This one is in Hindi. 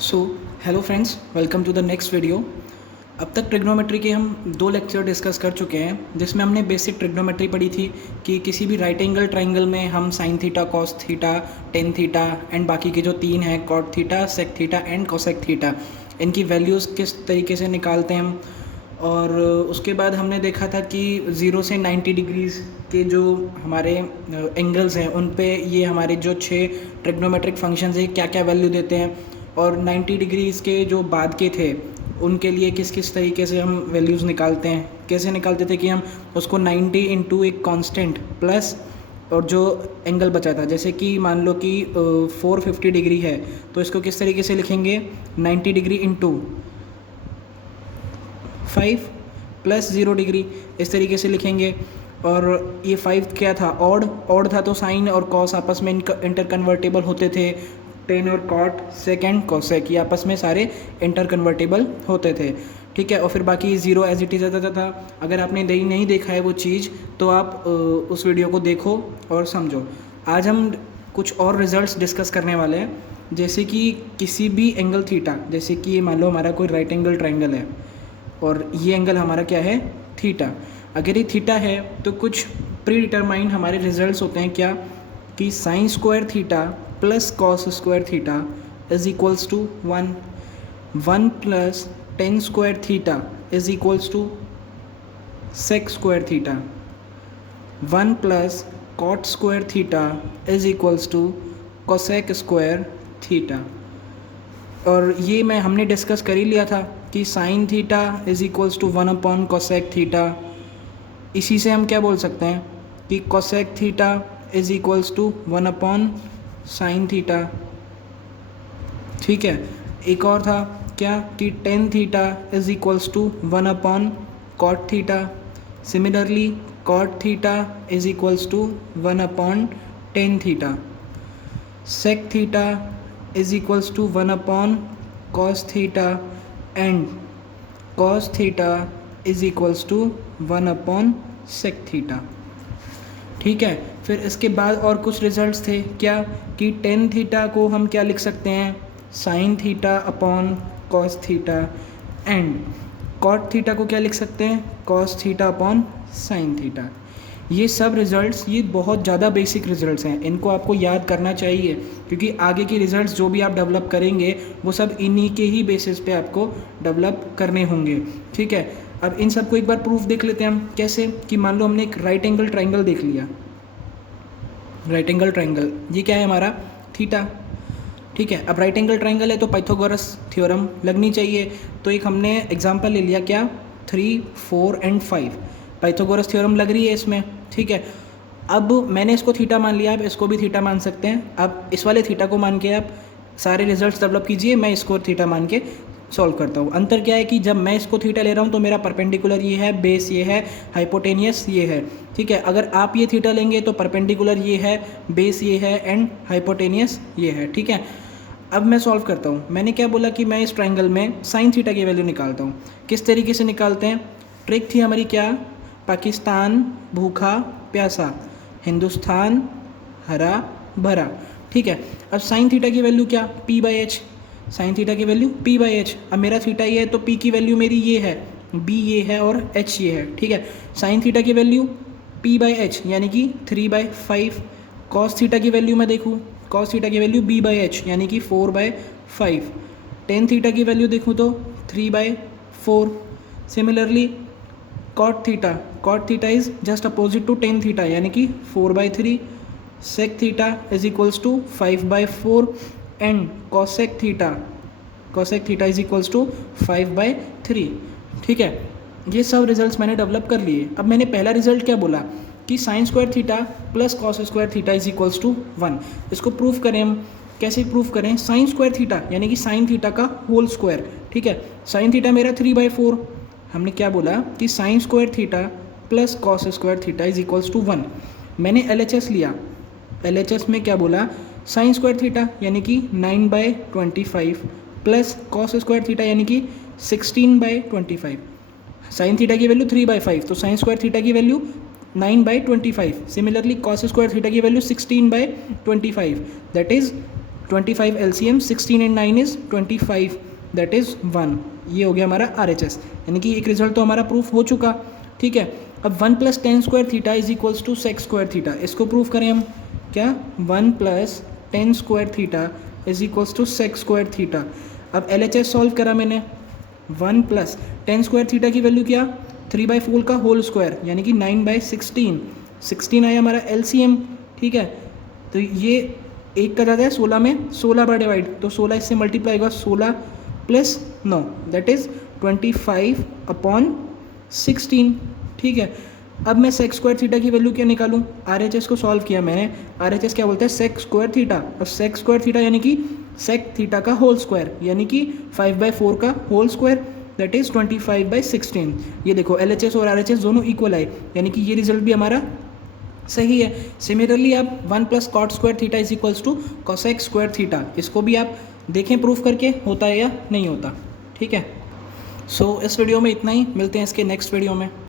So hello friends, welcome to the next video. अब तक ट्रिग्नोमेट्री के हम दो लेक्चर डिस्कस कर चुके हैं, जिसमें हमने बेसिक ट्रिग्नोमेट्री पढ़ी थी कि किसी भी राइट एंगल ट्राइंगल में हम sine theta, cos theta, tan theta and बाकी के जो तीन हैं cot theta, sec theta and cosec theta, इनकी वैल्यूज़ किस तरीके से निकालते हैं हम। और उसके बाद हमने देखा था कि 0 से 90 डिग्रीज़ के जो हमारे एंगल्स हैं उन पे ये हमारे जो 6 ट्रिग्नोमेट्रिक फंक्शंस हैं क्या क्या वैल्यू देते हैं, और 90 डिग्रीज़ के जो बाद के थे उनके लिए किस किस तरीके से हम वैल्यूज़ निकालते हैं। कैसे निकालते थे कि हम उसको 90 इंटू एक कांस्टेंट प्लस और जो एंगल बचा था, जैसे कि मान लो कि 450 डिग्री है, तो इसको किस तरीके से लिखेंगे, 90 डिग्री इंटू 5 प्लस 0 डिग्री, इस तरीके से लिखेंगे। और ये 5 क्या था, ऑड था, तो साइन और कॉस आपस में इंटर कन्वर्टेबल होते थे। टेन और कॉट, सेकेंड कोसेक, ये आपस में सारे इंटर कन्वर्टेबल होते थे। ठीक है, और फिर बाकी 0 एज इट इज़ आता था। अगर आपने नहीं देखा है वो चीज़, तो आप उस वीडियो को देखो और समझो। आज हम कुछ और रिजल्ट्स डिस्कस करने वाले हैं, जैसे कि किसी भी एंगल थीटा, जैसे कि मान लो हमारा कोई राइट एंगल ट्राइंगल है और ये एंगल हमारा क्या है, थीटा। अगर ये थीटा है तो कुछ प्री डिटरमाइंड हमारे रिजल्ट्स होते हैं क्या, कि sine square theta plus cos square theta is equals to 1 plus tan square theta is equals to sec square theta, 1 plus cot square theta is equals to cosec square theta. और ये हमने डिस्कस कर ही लिया था कि sine theta is equals to 1 upon cosec theta. इसी से हम क्या बोल सकते हैं कि cosec theta is equals to 1 upon sine theta. ठीक है, एक और था क्या, कि tan theta is equals to 1 upon cot theta. Similarly cot theta is equals to 1 upon tan theta. Sec theta is equals to 1 upon cos theta and cos theta is equals to 1 upon sec theta. ठीक है, फिर इसके बाद और कुछ रिजल्ट्स थे क्या, कि टेन थीटा को हम क्या लिख सकते हैं, sine theta upon cos theta, and cot theta को क्या लिख सकते हैं, cos theta upon sine theta. ये सब रिजल्ट्स, ये बहुत ज़्यादा बेसिक रिजल्ट्स हैं, इनको आपको याद करना चाहिए, क्योंकि आगे के रिजल्ट्स जो भी आप डेवलप करेंगे वो सब इन्हीं के ही बेसिस पे आपको डेवलप करने होंगे। ठीक है, अब इन सब को एक बार प्रूफ देख लेते हैं हम। कैसे, कि मान लो हमने एक राइट एंगल ट्राइंगल देख लिया, राइट एंगल ट्राइंगल ये क्या है हमारा, थीटा। ठीक है, अब राइट एंगल ट्राइंगल है तो पाइथागोरस थ्योरम लगनी चाहिए। तो एक हमने एग्जांपल ले लिया क्या, 3, 4 एंड 5, पाइथागोरस थ्योरम लग रही है इसमें। ठीक है, अब मैंने इसको थीटा मान लिया, आप इसको भी थीटा मान सकते हैं। अब इस वाले थीटा को मान के आप सारे रिजल्ट्स डेवलप कीजिए, मैं इसको थीटा मान के सॉल्व करता हूँ। अंतर क्या है कि जब मैं इसको थीटा ले रहा हूँ तो मेरा परपेंडिकुलर ये है, बेस ये है, हाइपोटेनियस ये है। ठीक है, अगर आप ये थीटा लेंगे तो परपेंडिकुलर ये है, बेस ये है एंड हाइपोटेनियस ये है। ठीक है, अब मैं सॉल्व करता हूँ। मैंने क्या बोला कि मैं इस ट्राइंगल में साइन थीटा की वैल्यू निकालता हूँ। किस तरीके से निकालते हैं, ट्रिक थी हमारी क्या, पाकिस्तान भूखा प्यासा, हिंदुस्तान हरा भरा। ठीक है, अब साइन थीटा की वैल्यू क्या, p/h, साइन थीटा की वैल्यू p/h। अब मेरा थीटा ये है तो p की वैल्यू मेरी ये है, b ये है और h ये है। ठीक है, साइन थीटा की वैल्यू p/h यानी कि 3/5। कॉस थीटा की वैल्यू मैं देखूँ, कॉस थीटा की वैल्यू b/h यानी कि 4/5। टेन थीटा की वैल्यू देखूँ तो 3/4। Similarly cot theta is just opposite to tan theta यानी कि 4/3। Sec theta is equals to 5/4 and cosec theta is equals to 5/3। ठीक है, ये सब रिजल्ट्स मैंने डेवलप कर लिए। अब मैंने पहला रिजल्ट क्या बोला, कि sine square theta plus cos square theta is equals to 1। इसको प्रूफ करें हम, कैसे प्रूफ करें, साइन स्क्वायर थीटा यानी कि साइन थीटा का होल स्क्वायर। ठीक है, साइन थीटा मेरा 3/4, हमने क्या बोला कि sine square theta plus cos square theta is equals to 1। मैंने LHS लिया, LHS में क्या बोला, साइन स्क्वायर थीटा यानी कि 9/25 प्लस कॉस स्क्वायर थीटा यानी कि 16/25। साइन थीटा की वैल्यू 3/5, तो साइन स्क्वायर थीटा की value 9/25। Similarly cos square theta की value 16/25, that is 25 LCM, 16 and 9 is 25, that is 1। ये हो गया हमारा RHS, यानी कि एक रिजल्ट तो हमारा प्रूफ हो चुका। ठीक है, अब 1 + tan square theta is equals to sec square theta, इसको प्रूफ करें हम। क्या 1 + tan square theta is equals to sec square theta. अब LHS सॉल्व करा मैंने, 1 + tan स्क्वायर थीटा की वैल्यू क्या, 3/4 का होल स्क्वायर, यानी कि 9/16, 16 आया हमारा LCM। ठीक है, तो ये एक का जाता है 16 में, 16 बार डिवाइड, तो 16 इससे मल्टीप्लाई होगा, 16 + 9 दैट इज़ 25/16। ठीक है, अब मैं sec स्क्वायर थीटा की वैल्यू क्या निकालूं, RHS को सॉल्व किया मैंने, RHS क्या बोलते हैं, sec स्क्वायर थीटा, और sec स्क्वायर थीटा यानी कि sec थीटा का होल स्क्वायर, यानी कि 5/4 का होल स्क्वायर, दैट इज़ 25/16। ये देखो LHS और RHS दोनों इक्वल आए, यानी कि ये रिजल्ट भी हमारा सही है। सिमिलरली आप 1 + cot square theta is equals to cosec square theta, इसको भी आप देखें प्रूफ करके होता है या नहीं होता। ठीक है, सो इस वीडियो में इतना ही, मिलते हैं इसके नेक्स्ट वीडियो में।